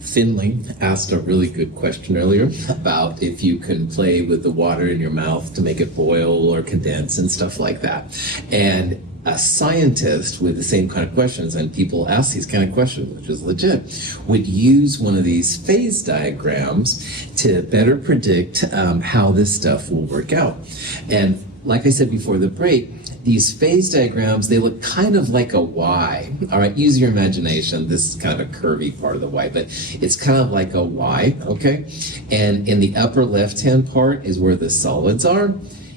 Finley asked a really good question earlier about if you can play with the water in your mouth to make it boil or condense and stuff like that. And a scientist with the same kind of questions, and people ask these kind of questions, which is legit, would use one of these phase diagrams to better predict how this stuff will work out. And like I said before the break, these phase diagrams, they look kind of like a Y. All right, use your imagination. This is kind of a curvy part of the Y, but it's kind of like a Y, okay? And in the upper left-hand part is where the solids are.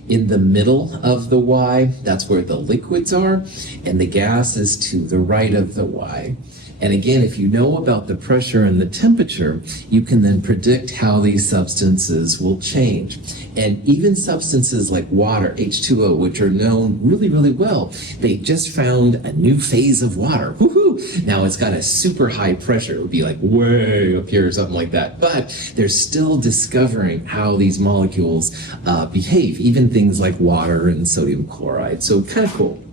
In the middle of the Y, that's where the liquids are, and the gas is to the right of the Y. And again, if you know about the pressure and the temperature, you can then predict how these substances will change. And even substances like water, H2O, which are known really, really well, they just found a new phase of water. Woohoo! Now it's got a super high pressure. It would be like way up here or something like that. But they're still discovering how these molecules behave, even things like water and sodium chloride. So kind of cool.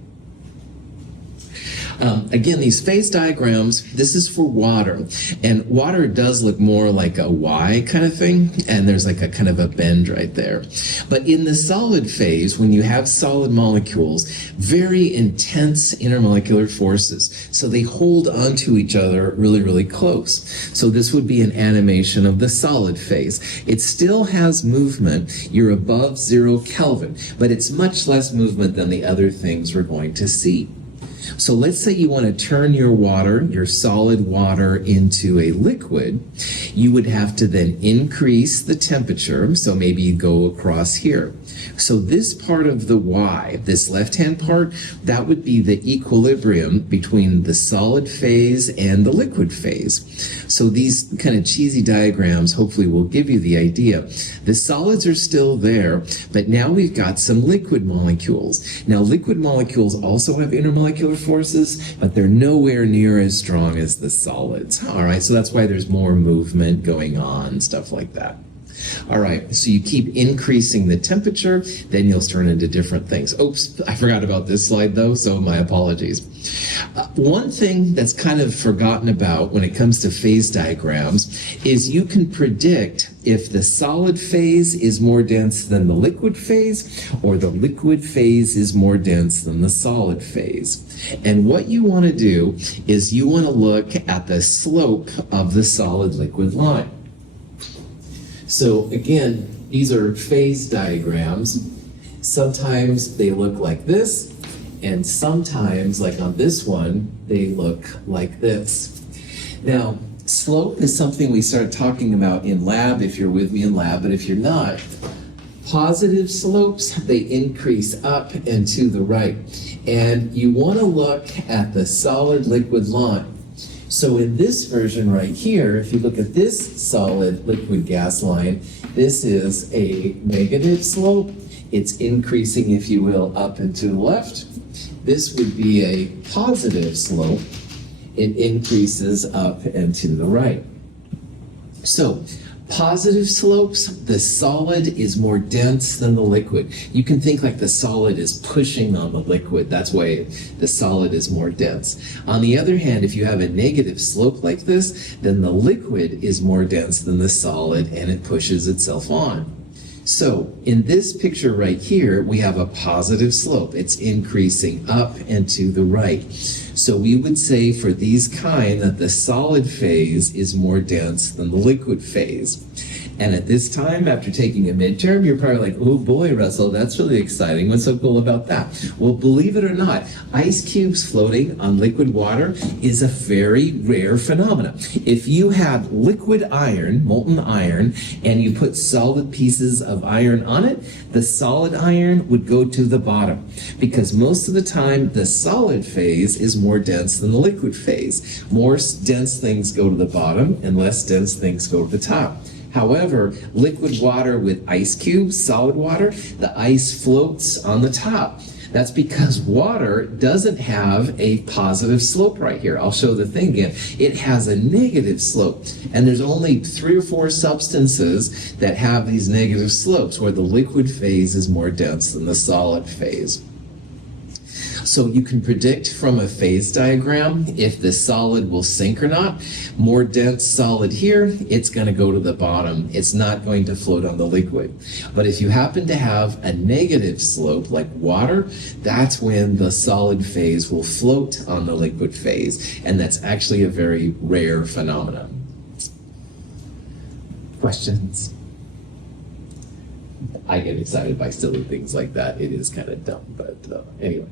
Again, these phase diagrams, this is for water. And water does look more like a Y kind of thing, and there's like a kind of a bend right there. But in the solid phase, when you have solid molecules, very intense intermolecular forces. So they hold onto each other really, really close. So this would be an animation of the solid phase. It still has movement. You're above 0 Kelvin, but it's much less movement than the other things we're going to see. So let's say you want to turn your water, your solid water, into a liquid. You would have to then increase the temperature. So maybe you go across here. So this part of the Y, this left-hand part, that would be the equilibrium between the solid phase and the liquid phase. So these kind of cheesy diagrams hopefully will give you the idea. The solids are still there, but now we've got some liquid molecules. Now liquid molecules also have intermolecular forces, but they're nowhere near as strong as the solids. All right, so that's why there's more movement going on, stuff like that. All right, so you keep increasing the temperature, then you'll turn into different things. Oops, I forgot about this slide though, so my apologies. One thing that's kind of forgotten about when it comes to phase diagrams is you can predict if the solid phase is more dense than the liquid phase, or the liquid phase is more dense than the solid phase. And what you want to do is you want to look at the slope of the solid liquid line. So again, these are phase diagrams. Sometimes they look like this, and sometimes, like on this one, they look like this. Now, slope is something we start talking about in lab, if you're with me in lab, but if you're not, positive slopes, they increase up and to the right. And you want to look at the solid liquid line. So in this version right here, if you look at this solid liquid gas line, this is a negative slope. It's increasing, if you will, up and to the left. This would be a positive slope. It increases up and to the right. So positive slopes, the solid is more dense than the liquid. You can think like the solid is pushing on the liquid. That's why the solid is more dense. On the other hand, if you have a negative slope like this, then the liquid is more dense than the solid and it pushes itself on. So in this picture right here, we have a positive slope. It's increasing up and to the right. So we would say for these kind that the solid phase is more dense than the liquid phase. And at this time, after taking a midterm, you're probably like, oh boy, Russell, that's really exciting. What's so cool about that? Well, believe it or not, ice cubes floating on liquid water is a very rare phenomenon. If you had liquid iron, molten iron, and you put solid pieces of iron on it, the solid iron would go to the bottom, because most of the time the solid phase is more dense than the liquid phase. More dense things go to the bottom and less dense things go to the top. However, liquid water with ice cubes, solid water, the ice floats on the top. That's because water doesn't have a positive slope right here. I'll show the thing again. It has a negative slope. And there's only 3 or 4 substances that have these negative slopes, where the liquid phase is more dense than the solid phase. So you can predict from a phase diagram if the solid will sink or not. More dense solid here, it's going to go to the bottom. It's not going to float on the liquid. But if you happen to have a negative slope like water, that's when the solid phase will float on the liquid phase. And that's actually a very rare phenomenon. Questions? I get excited by silly things like that. It is kind of dumb, but anyway.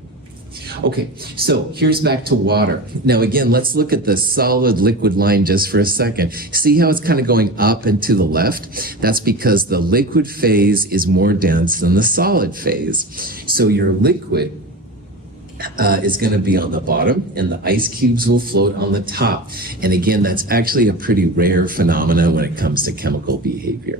Okay, so here's back to water. Now again, let's look at the solid liquid line just for a second. See how it's kind of going up and to the left? That's because the liquid phase is more dense than the solid phase. So your liquid is going to be on the bottom and the ice cubes will float on the top. And again, that's actually a pretty rare phenomenon when it comes to chemical behavior.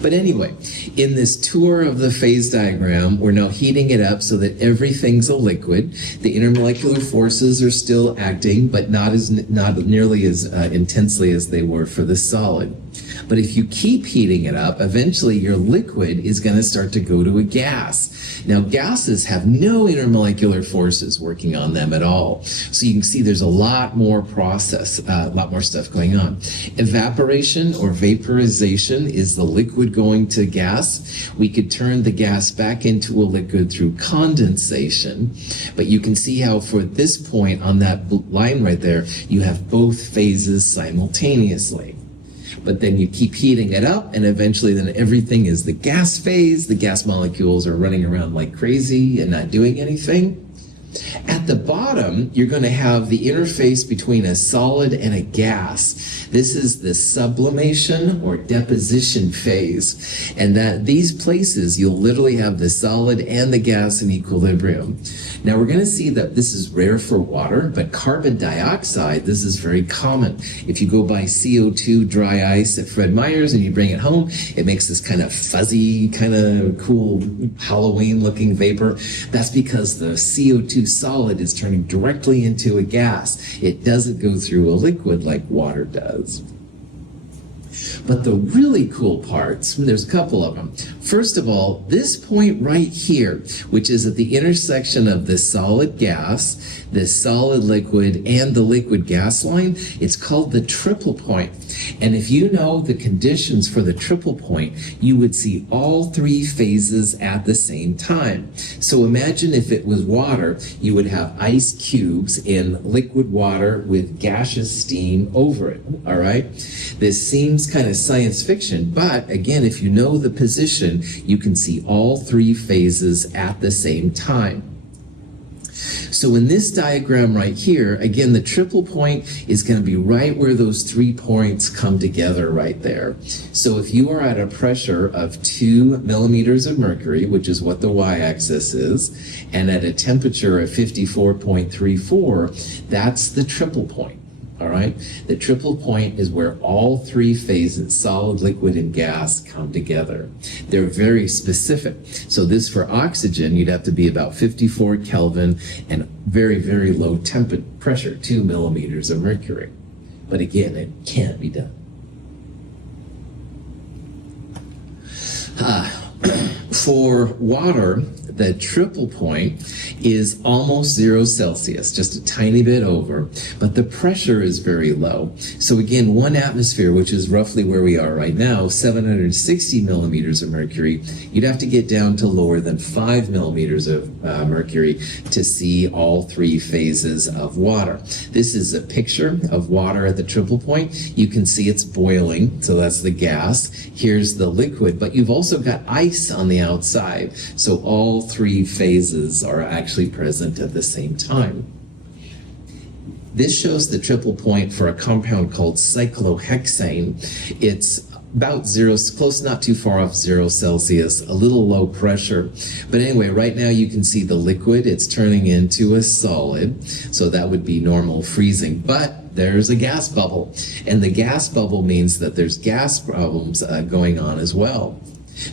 But anyway, in this tour of the phase diagram, we're now heating it up so that everything's a liquid. The intermolecular forces are still acting, but not nearly as intensely as they were for the solid. But if you keep heating it up, eventually your liquid is going to start to go to a gas. Now, gases have no intermolecular forces working on them at all. So you can see there's a lot more a lot more stuff going on. Evaporation or vaporization is the liquid going to gas. We could turn the gas back into a liquid through condensation. But you can see how for this point on that line right there, you have both phases simultaneously. But then you keep heating it up, and eventually then everything is the gas phase. The gas molecules are running around like crazy and not doing anything. At the bottom, you're going to have the interface between a solid and a gas. This is the sublimation or deposition phase. And that these places, you'll literally have the solid and the gas in equilibrium. Now we're going to see that this is rare for water, but carbon dioxide, this is very common. If you go buy CO2 dry ice at Fred Meyer's and you bring it home, it makes this kind of fuzzy, kind of cool Halloween looking vapor. That's because the CO2 solid is turning directly into a gas. It doesn't go through a liquid like water does. But the really cool parts, there's a couple of them. First of all, this point right here, which is at the intersection of the solid gas, the solid liquid, and the liquid gas line, it's called the triple point. And if you know the conditions for the triple point, you would see all three phases at the same time. So imagine if it was water, you would have ice cubes in liquid water with gaseous steam over it, all right? This seems kind of science fiction, but again, if you know the position, you can see all three phases at the same time. So in this diagram right here, again, the triple point is going to be right where those 3 points come together right there. So if you are at a pressure of 2 millimeters of mercury, which is what the y-axis is, and at a temperature of 54.34, that's the triple point. All right, the triple point is where all three phases, solid, liquid, and gas, come together. They're very specific. So this for oxygen, you'd have to be about 54 Kelvin and very, very low pressure, 2 millimeters of mercury. But again, it can't be done. For water, the triple point is almost 0 Celsius, just a tiny bit over, but the pressure is very low. So again, 1 atmosphere, which is roughly where we are right now, 760 millimeters of mercury, you'd have to get down to lower than 5 millimeters of mercury to see all three phases of water. This is a picture of water at the triple point. You can see it's boiling, so that's the gas. Here's the liquid, but you've also got ice on the outside. So all three phases are actually present at the same time. This shows the triple point for a compound called cyclohexane. It's about 0, close, not too far off 0 Celsius, a little low pressure. But anyway, right now you can see the liquid, it's turning into a solid. So that would be normal freezing. But there's a gas bubble. And the gas bubble means that there's gas problems going on as well.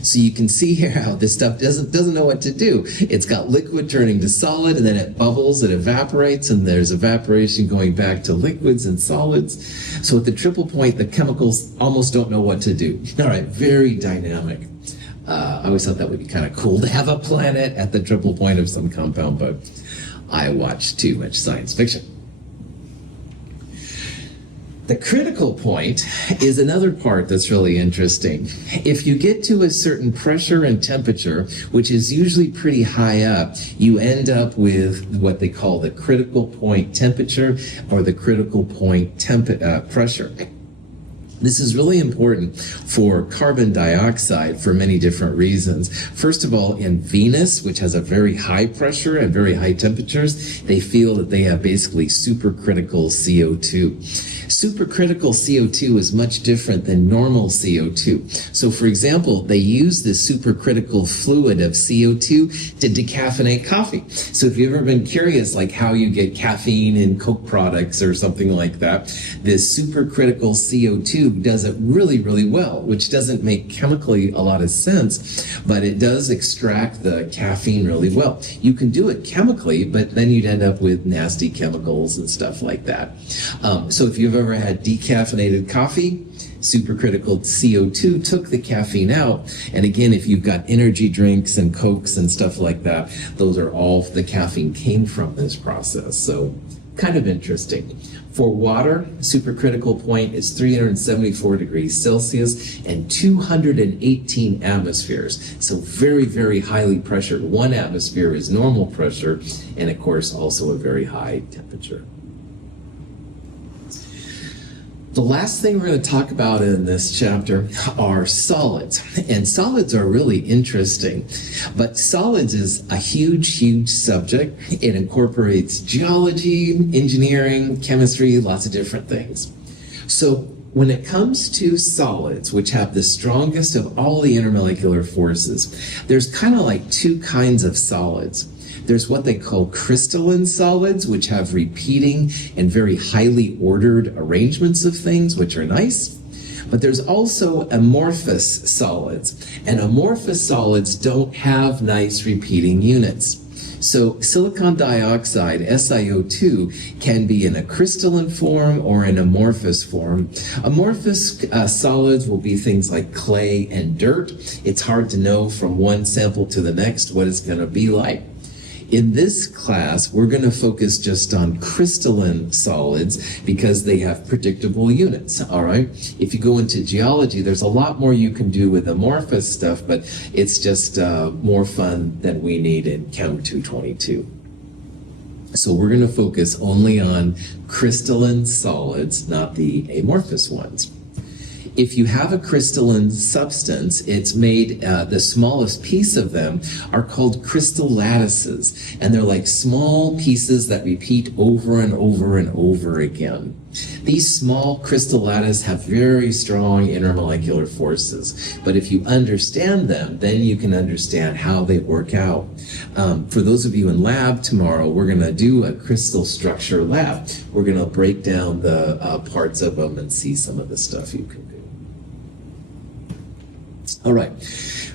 So you can see here how this stuff doesn't know what to do. It's got liquid turning to solid, and then it bubbles, it evaporates, and there's evaporation going back to liquids and solids. So at the triple point, the chemicals almost don't know what to do. All right, very dynamic. I always thought that would be kind of cool to have a planet at the triple point of some compound, but I watch too much science fiction. The critical point is another part that's really interesting. If you get to a certain pressure and temperature, which is usually pretty high up, you end up with what they call the critical point temperature or the critical point pressure. This is really important for carbon dioxide for many different reasons. First of all, in Venus, which has a very high pressure and very high temperatures, they feel that they have basically supercritical CO2. Supercritical CO2 is much different than normal CO2. So for example, they use this supercritical fluid of CO2 to decaffeinate coffee. So if you've ever been curious like how you get caffeine in Coke products or something like that, this supercritical CO2 does it really, really well, which doesn't make chemically a lot of sense, but it does extract the caffeine really well. You can do it chemically, but then you'd end up with nasty chemicals and stuff like that. So if you've ever had decaffeinated coffee, supercritical CO2 took the caffeine out. And again, if you've got energy drinks and Cokes and stuff like that, those are all the caffeine came from this process. So kind of interesting. For water, supercritical point is 374 degrees Celsius and 218 atmospheres. So very, very highly pressured. 1 atmosphere is normal pressure, and of course also a very high temperature. The last thing we're going to talk about in this chapter are solids. And solids are really interesting. But solids is a huge, huge subject. It incorporates geology, engineering, chemistry, lots of different things. So when it comes to solids, which have the strongest of all the intermolecular forces, there's kind of like 2 kinds of solids. There's what they call crystalline solids, which have repeating and very highly ordered arrangements of things, which are nice. But there's also amorphous solids, and amorphous solids don't have nice repeating units. So silicon dioxide, SiO2, can be in a crystalline form or an amorphous form. Amorphous solids will be things like clay and dirt. It's hard to know from one sample to the next what it's going to be like. In this class, we're going to focus just on crystalline solids because they have predictable units, all right? If you go into geology, there's a lot more you can do with amorphous stuff, but it's just more fun than we need in Chem 222. So we're going to focus only on crystalline solids, not the amorphous ones. If you have a crystalline substance, it's made, the smallest piece of them are called crystal lattices, and they're like small pieces that repeat over and over and over again. These small crystal lattices have very strong intermolecular forces, but if you understand them, then you can understand how they work out. For those of you in lab tomorrow, we're going to do a crystal structure lab. We're going to break down the parts of them and see some of the stuff you can do. All right.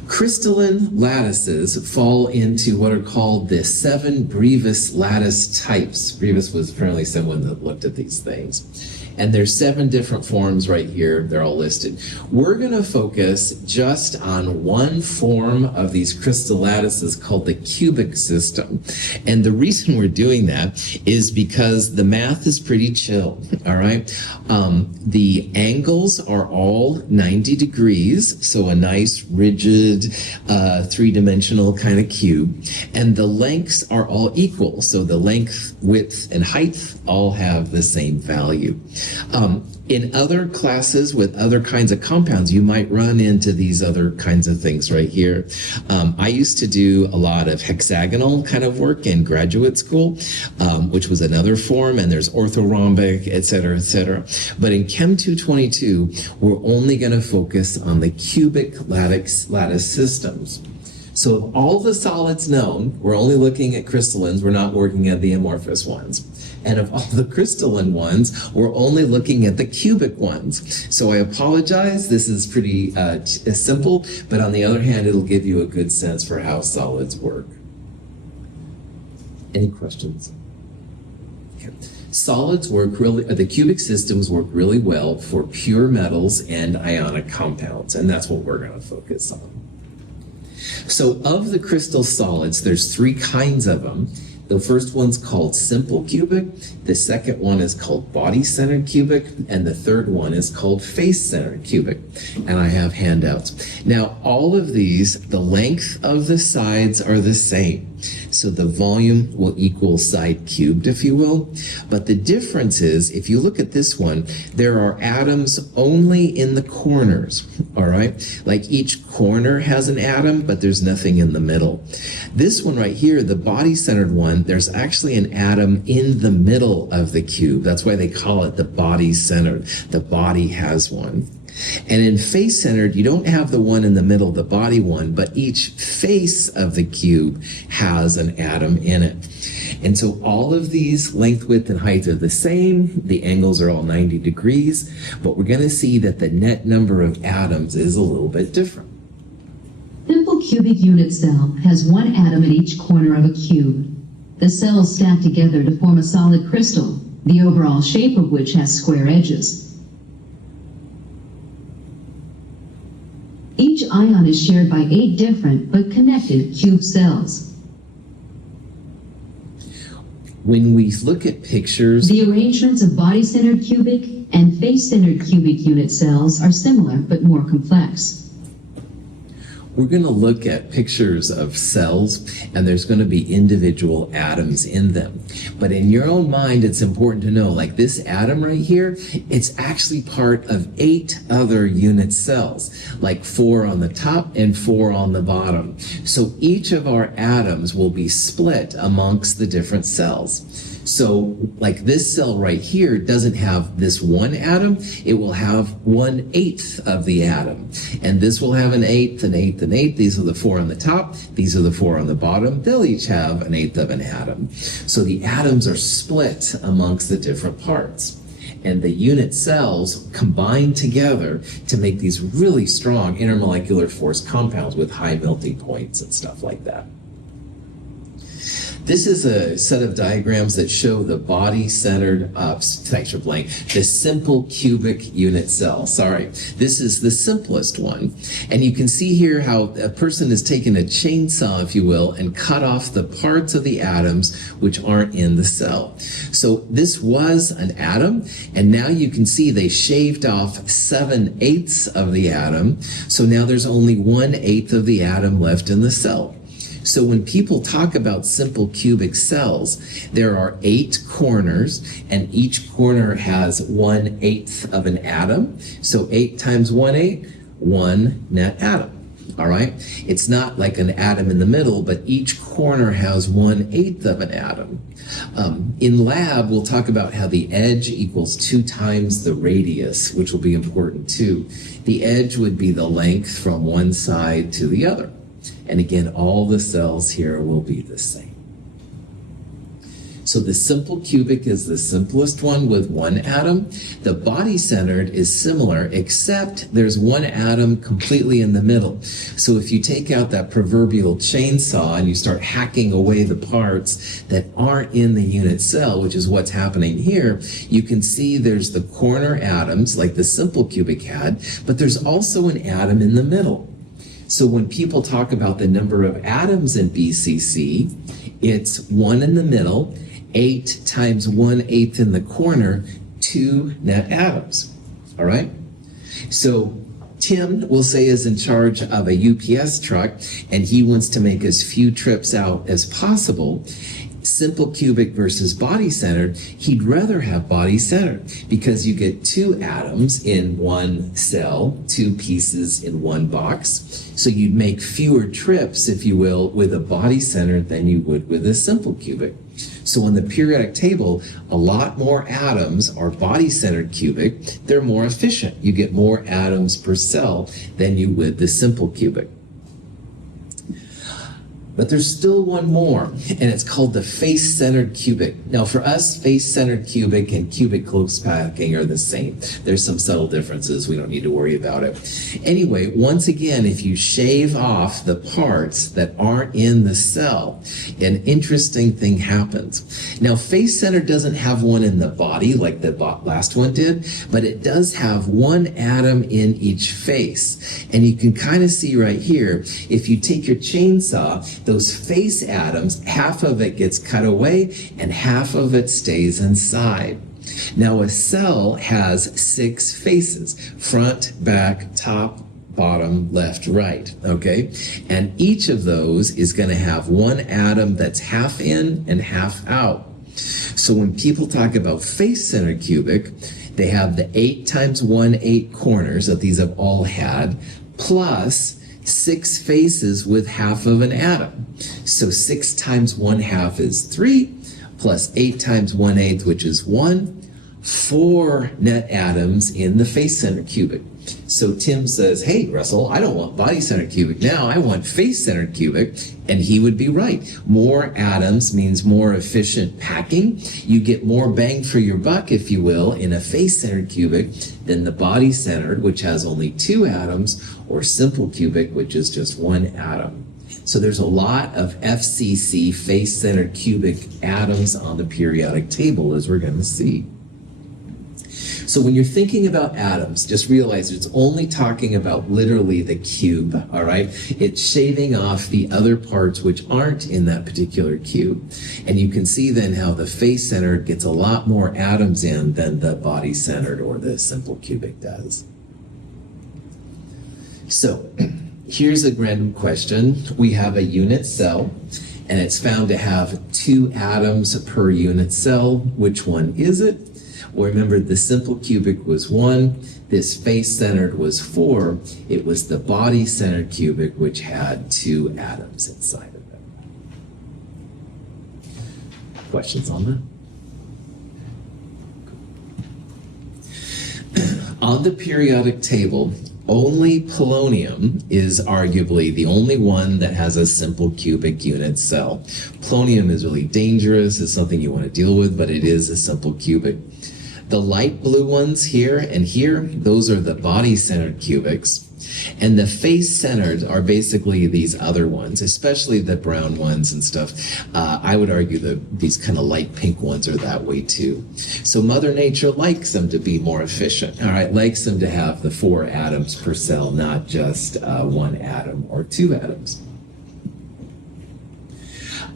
Crystalline lattices fall into what are called the 7 Brevis lattice types. Brevis was apparently someone that looked at these things. And there's 7 different forms right here. They're all listed. We're going to focus just on one form of these crystal lattices called the cubic system. And the reason we're doing that is because the math is pretty chill, all right? The angles are all 90 degrees, so a nice, rigid, 3-dimensional kind of cube. And the lengths are all equal, so the length, width, and height all have the same value. In other classes with other kinds of compounds, you might run into these other kinds of things right here. I used to do a lot of hexagonal kind of work in graduate school, which was another form, and there's orthorhombic, et cetera, et cetera. But in Chem 222, we're only going to focus on the cubic lattice systems. So of all the solids known, we're only looking at crystallines, we're not working at the amorphous ones. And of all the crystalline ones, we're only looking at the cubic ones. So I apologize, this is pretty simple, but on the other hand, it'll give you a good sense for how solids work. Any questions? Okay. Solids work really, the cubic systems work really well for pure metals and ionic compounds, and that's what we're going to focus on. So of the crystal solids, there's 3 kinds of them. The first one's called simple cubic, the second one is called body-centered cubic, and the third one is called face-centered cubic. And I have handouts. Now, all of these, the length of the sides are the same. So the volume will equal side cubed, if you will. But the difference is, if you look at this one, there are atoms only in the corners, all right? Like each corner has an atom, but there's nothing in the middle. This one right here, the body-centered one, there's actually an atom in the middle of the cube. That's why they call it the body-centered. The body has one. And in face-centered, you don't have the one in the middle, the body one, but each face of the cube has an atom in it. And so all of these length, width, and height are the same. The angles are all 90 degrees, but we're going to see that the net number of atoms is a little bit different. Simple cubic unit cell has one atom at each corner of a cube. The cells stack together to form a solid crystal, the overall shape of which has square edges. Each ion is shared by 8 different but connected cube cells. When we look at pictures, the arrangements of body-centered cubic and face-centered cubic unit cells are similar but more complex. we're going to look at pictures of cells, and there's going to be individual atoms in them. But in your own mind, it's important to know, like this atom right here, it's actually part of 8 other unit cells, like 4 on the top and 4 on the bottom. So each of our atoms will be split amongst the different cells. So like this cell right here doesn't have this one atom, it will have 1/8 of the atom. And this will have 1/8, 1/8, 1/8. These are the 4 on the top, these are the 4 on the bottom. They'll each have 1/8 of an atom. So the atoms are split amongst the different parts. And the unit cells combine together to make these really strong intermolecular force compounds with high melting points and stuff like that. This is a set of diagrams that show the body-centered, thanks for blank, the simple cubic unit cell. Sorry, this is the simplest one. And you can see here how a person has taken a chainsaw, if you will, and cut off the parts of the atoms which aren't in the cell. So this was an atom, and now you can see they shaved off 7/8 of the atom. So now there's only 1/8 of the atom left in the cell. So when people talk about simple cubic cells, there are 8 corners, and each corner has 1/8 of an atom. So 8 times 1/8, 1 net atom. All right? It's not like an atom in the middle, but each corner has 1/8 of an atom. In lab, we'll talk about how the edge equals 2 times the radius, which will be important too. The edge would be the length from one side to the other. And again, all the cells here will be the same. So the simple cubic is the simplest one with 1 atom. The body-centered is similar, except there's 1 atom completely in the middle. So if you take out that proverbial chainsaw and you start hacking away the parts that aren't in the unit cell, which is what's happening here, you can see there's the corner atoms like the simple cubic had, but there's also an atom in the middle. So when people talk about the number of atoms in BCC, it's 1 in the middle, 8 times 1/8 in the corner, 2 net atoms. All right? So Tim, we'll say, is in charge of a UPS truck, and he wants to make as few trips out as possible. Simple cubic versus body-centered, he'd rather have body-centered because you get 2 atoms in 1 cell, 2 pieces in 1 box. So you'd make fewer trips, if you will, with a body-centered than you would with a simple cubic. So on the periodic table, a lot more atoms are body-centered cubic. They're more efficient. You get more atoms per cell than you would the simple cubic. But there's still one more, and it's called the face-centered cubic. Now for us, face-centered cubic and cubic close packing are the same. There's some subtle differences. We don't need to worry about it. Anyway, once again, if you shave off the parts that aren't in the cell, an interesting thing happens. Now face-centered doesn't have one in the body like the last one did, but it does have 1 atom in each face. And you can kind of see right here, if you take your chainsaw, those face atoms, half of it gets cut away and half of it stays inside. Now a cell has 6 faces: front, back, top, bottom, left, right, okay? And each of those is going to have one atom that's half in and half out. So when people talk about face-centered cubic, they have the 8 times 1, 8 corners that these have all had, plus 6 faces with half of an atom. So 6 times 1/2 is 3, plus 8 times 1/8, which is 1, 4 net atoms in the face-centered cubic. So Tim says, hey, Russell, I don't want body-centered cubic now, I want face-centered cubic. And he would be right. More atoms means more efficient packing. You get more bang for your buck, if you will, in a face-centered cubic than the body-centered, which has only 2 atoms, or simple cubic, which is just 1 atom. So there's a lot of FCC, face-centered cubic atoms on the periodic table, as we're going to see. So when you're thinking about atoms, just realize it's only talking about literally the cube, all right? It's shaving off the other parts which aren't in that particular cube. And you can see then how the face-centered gets a lot more atoms in than the body-centered or the simple cubic does. So here's a random question. We have a unit cell, and it's found to have 2 atoms per unit cell. Which one is it? Well, remember, the simple cubic was 1, this face-centered was 4, it was the body-centered cubic which had 2 atoms inside of it. Questions on that? On the periodic table, only polonium is arguably the only one that has a simple cubic unit cell. Polonium is really dangerous, it's something you want to deal with, but it is a simple cubic. The light blue ones here and here, those are the body-centered cubics. And the face-centered are basically these other ones, especially the brown ones and stuff. I would argue that these kind of light pink ones are that way too. So Mother Nature likes them to be more efficient, all right? Likes them to have the 4 atoms per cell, not just 1 atom or 2 atoms.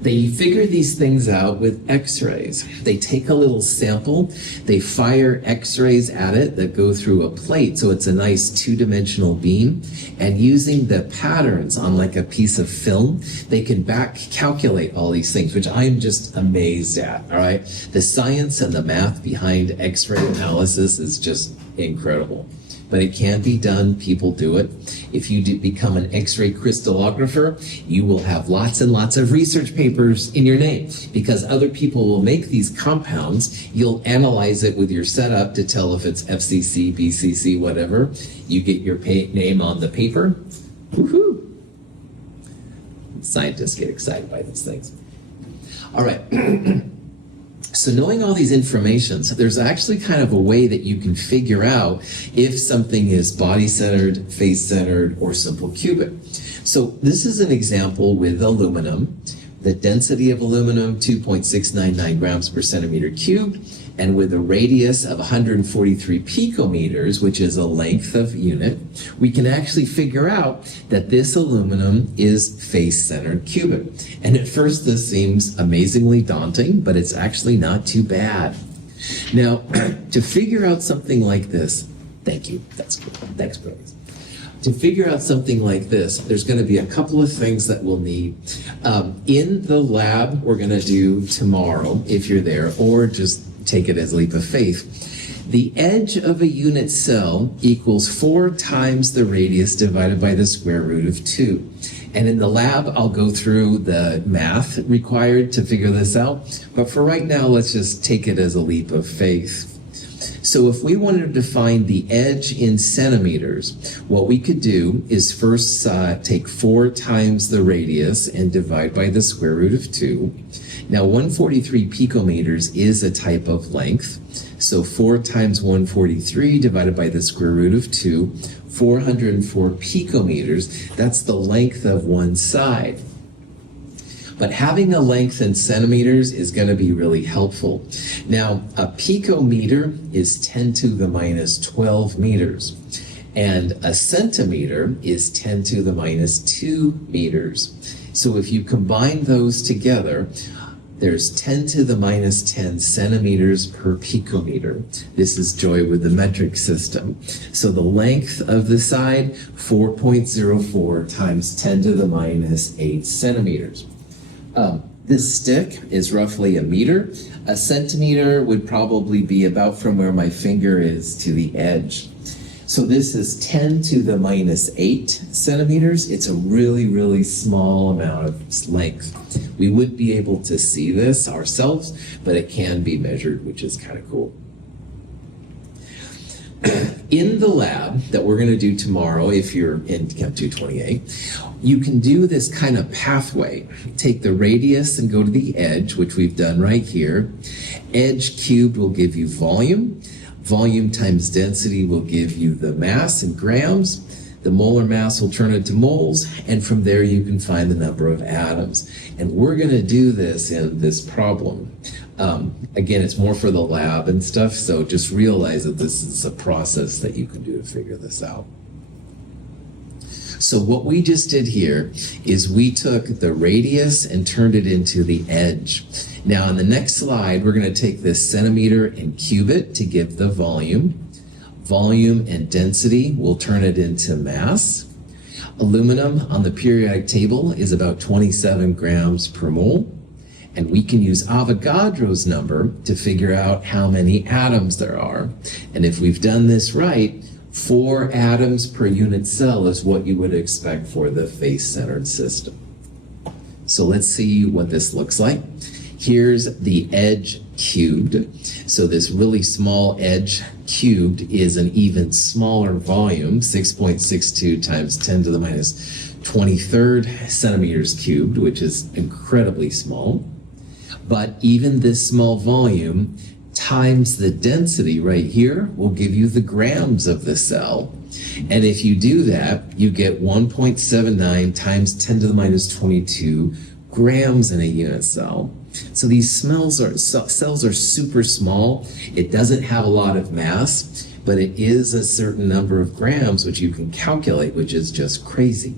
They figure these things out with X-rays. They take a little sample, they fire X-rays at it that go through a plate, so it's a nice 2-dimensional beam, and using the patterns on like a piece of film, they can back calculate all these things, which I'm just amazed at, all right? The science and the math behind X-ray analysis is just incredible. But it can be done, people do it. If you become an X-ray crystallographer, you will have lots and lots of research papers in your name because other people will make these compounds. You'll analyze it with your setup to tell if it's FCC, BCC, whatever. You get your name on the paper. Woohoo! Scientists get excited by these things. All right. So knowing all these informations, there's actually kind of a way that you can figure out if something is body-centered, face-centered, or simple cubic. So this is an example with aluminum. The density of aluminum, 2.699 grams per centimeter cubed, and with a radius of 143 picometers, which is a length of unit, we can actually figure out that this aluminum is face-centered cubic. And at first this seems amazingly daunting, but it's actually not too bad. Now, to figure out something like this, thank you, that's good, thanks, Brilliant. To figure out something like this, there's going to be a couple of things that we'll need. In the lab, we're going to do tomorrow, if you're there, or just take it as a leap of faith. The edge of a unit cell equals 4 times the radius divided by the square root of 2. And in the lab, I'll go through the math required to figure this out. But for right now, let's just take it as a leap of faith. So if we wanted to find the edge in centimeters, what we could do is first take 4 times the radius and divide by the square root of 2. Now 143 picometers is a type of length. So 4 times 143 divided by the square root of 2, 404 picometers. That's the length of one side. But having a length in centimeters is going to be really helpful. Now, a picometer is 10 to the minus 12 meters. And a centimeter is 10 to the minus 2 meters. So if you combine those together, there's 10 to the minus 10 centimeters per picometer. This is Joy with the metric system. So the length of the side, 4.04 times 10 to the minus 8 centimeters. This stick is roughly a meter. A centimeter would probably be about from where my finger is to the edge. So this is 10 to the minus 8 centimeters. It's a really, really small amount of length. We wouldn't be able to see this ourselves, but it can be measured, which is kind of cool. In the lab that we're going to do tomorrow, if you're in Chem 228, you can do this kind of pathway. Take the radius and go to the edge, which we've done right here. Edge cubed will give you volume. Volume times density will give you the mass in grams. The molar mass will turn into moles, and from there you can find the number of atoms. And we're going to do this in this problem. Again, it's more for the lab and stuff, so just realize that this is a process that you can do to figure this out. So what we just did here is we took the radius and turned it into the edge. Now on the next slide, we're going to take this centimeter and cube it to give the volume. Volume and density will turn it into mass. Aluminum on the periodic table is about 27 grams per mole. And we can use Avogadro's number to figure out how many atoms there are. And if we've done this right, 4 atoms per unit cell is what you would expect for the face-centered system. So let's see what this looks like. Here's the edge cubed. So this really small edge cubed is an even smaller volume, 6.62 times 10 to the minus 23rd centimeters cubed, which is incredibly small. But even this small volume times the density right here will give you the grams of the cell. And if you do that, you get 1.79 times 10 to the minus 22 grams in a unit cell. So these cells are super small. It doesn't have a lot of mass, but it is a certain number of grams, which you can calculate, which is just crazy.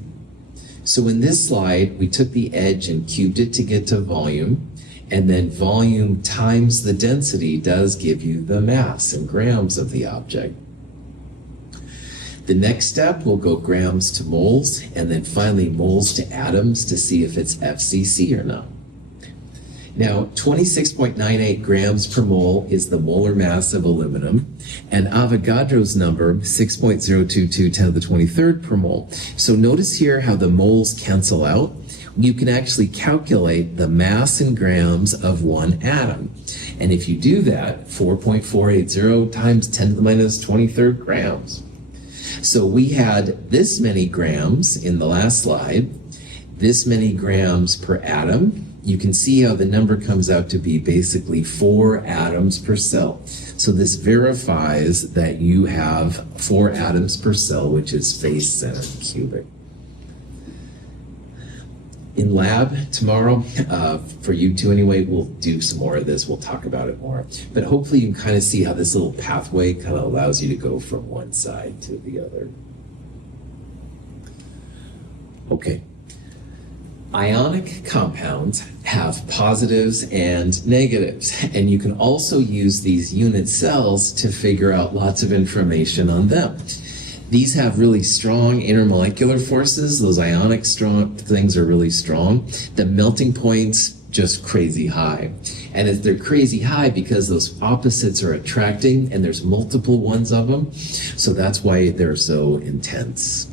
So in this slide, we took the edge and cubed it to get to volume. And then volume times the density does give you the mass in grams of the object. The next step, we'll go grams to moles, and then finally moles to atoms to see if it's FCC or not. Now, 26.98 grams per mole is the molar mass of aluminum, and Avogadro's number, 6.022 10 to the 23rd per mole. So notice here how the moles cancel out. You can actually calculate the mass in grams of one atom. And if you do that, 4.480 times 10 to the minus 23rd grams. So we had this many grams in the last slide, this many grams per atom. You can see how the number comes out to be basically 4 atoms per cell. So this verifies that you have 4 atoms per cell, which is face-centered cubic. In lab tomorrow, for you two anyway, we'll do some more of this. We'll talk about it more. But hopefully you can kind of see how this little pathway kind of allows you to go from one side to the other. Okay. Ionic compounds have positives and negatives, and you can also use these unit cells to figure out lots of information on them. These have really strong intermolecular forces. Those ionic strong things are really strong. The melting point's just crazy high. And they're crazy high because those opposites are attracting, and there's multiple ones of them. So that's why they're so intense.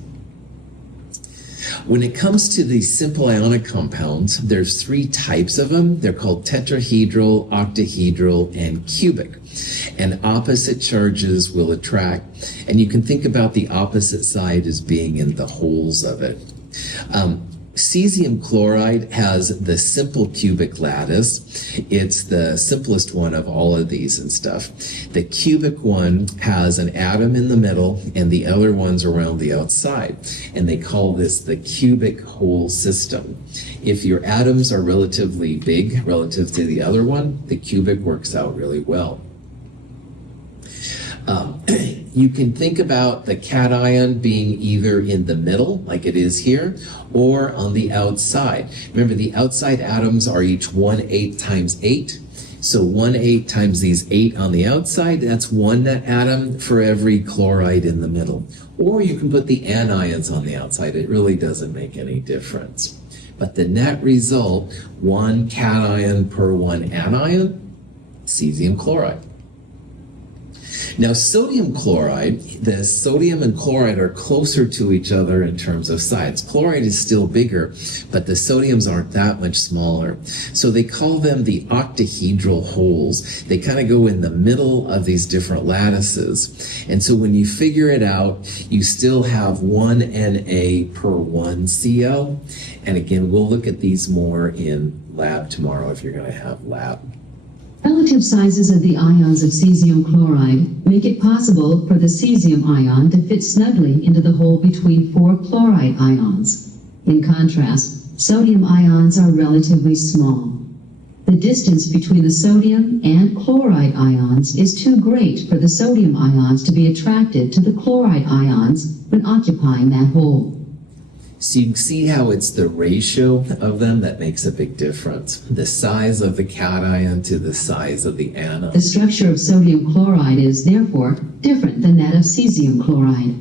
When it comes to these simple ionic compounds, there's 3 types of them. They're called tetrahedral, octahedral, and cubic. And opposite charges will attract. And you can think about the opposite side as being in the holes of it. Cesium chloride has the simple cubic lattice. It's the simplest one of all of these and stuff. The cubic one has an atom in the middle and the other ones around the outside. And they call this the cubic hole system. If your atoms are relatively big relative to the other one, the cubic works out really well. You can think about the cation being either in the middle, like it is here, or on the outside. Remember, the outside atoms are each 1/8 times 8. So 1/8 times these 8 on the outside, that's one atom for every chloride in the middle. Or you can put the anions on the outside. It really doesn't make any difference. But the net result, one cation per one anion, cesium chloride. Now, sodium chloride, the sodium and chloride are closer to each other in terms of size. Chloride is still bigger, but the sodiums aren't that much smaller. So they call them the octahedral holes. They kind of go in the middle of these different lattices. And so when you figure it out, you still have one Na per one Cl. And again, we'll look at these more in lab tomorrow if you're going to have lab. Relative sizes of the ions of cesium chloride make it possible for the cesium ion to fit snugly into the hole between 4 chloride ions. In contrast, sodium ions are relatively small. The distance between the sodium and chloride ions is too great for the sodium ions to be attracted to the chloride ions when occupying that hole. So you can see how it's the ratio of them that makes a big difference. The size of the cation to the size of the anion. The structure of sodium chloride is, therefore, different than that of cesium chloride.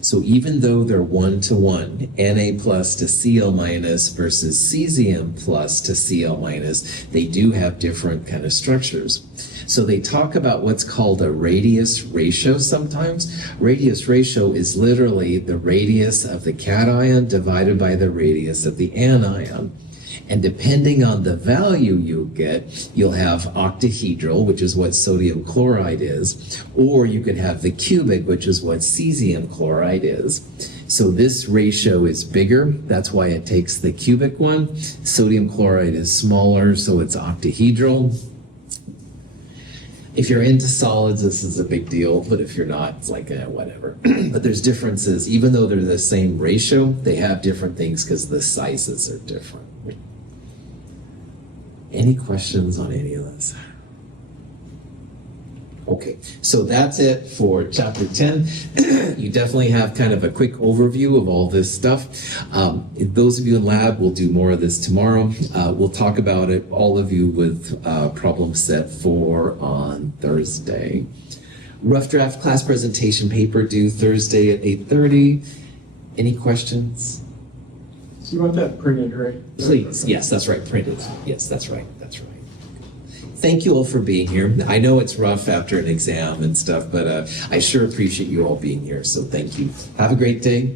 So even though they're 1-to-1, Na plus to Cl minus versus cesium plus to Cl minus, they do have different kind of structures. So they talk about what's called a radius ratio sometimes. Radius ratio is literally the radius of the cation divided by the radius of the anion. And depending on the value you get, you'll have octahedral, which is what sodium chloride is, or you could have the cubic, which is what cesium chloride is. So this ratio is bigger. That's why it takes the cubic one. Sodium chloride is smaller, so it's octahedral. If you're into solids, this is a big deal, but if you're not, it's like, whatever. But there's differences. Even though they're the same ratio, they have different things because the sizes are different. Any questions on any of this? Okay, so that's it for chapter 10. You definitely have kind of a quick overview of all this stuff. Those of you in lab will do more of this tomorrow. We'll talk about it, all of you, with problem set 4 on Thursday. Rough draft class presentation paper due Thursday at 8:30. Any questions? You want that printed, right? Please. Yes, that's right. Printed. Yes, that's right. That's right. Thank you all for being here. I know it's rough after an exam and stuff, but I sure appreciate you all being here. So thank you. Have a great day.